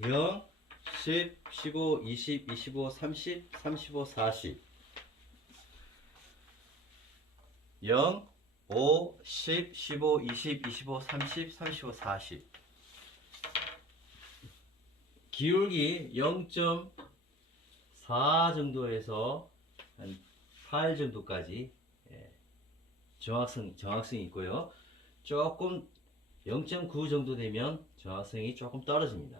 0, 10, 15, 20, 25, 30, 35, 40 0, 5, 10, 15, 20, 25, 30, 35, 40 기울기 0.4 정도에서 한 8 정도까지 예, 정확성, 정확성이 있고요. 조금 0.9 정도 되면 정확성이 조금 떨어집니다.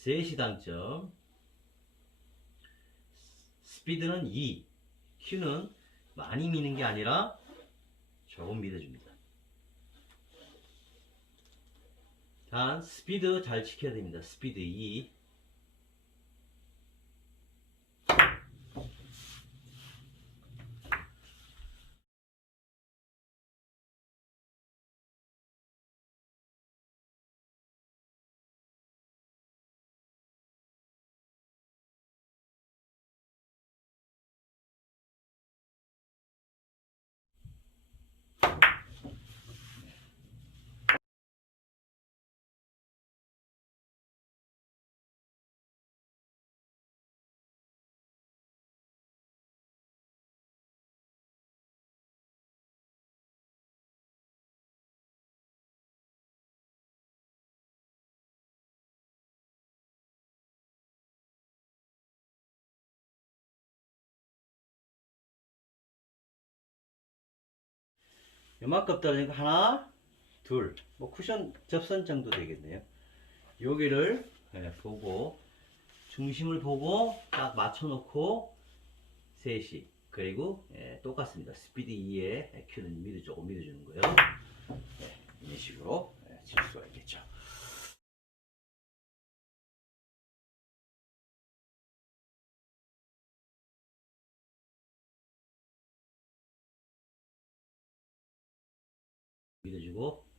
세시당점. 스피드는 2 Q는 많이 미는 게 아니라 조금 밀어줍니다. 단 스피드 잘 지켜야 됩니다. 스피드 2 요만큼 떨어지니까 하나 둘 뭐 쿠션 접선 정도 되겠네요. 여기를 예, 보고 중심을 보고 딱 맞춰 놓고 3시 그리고 예, 똑같습니다. 스피드 2에 Q는 미드 조금 밀어주는 거예요. 예, 이런 식으로 예, 칠 수가 있겠죠 밀어주고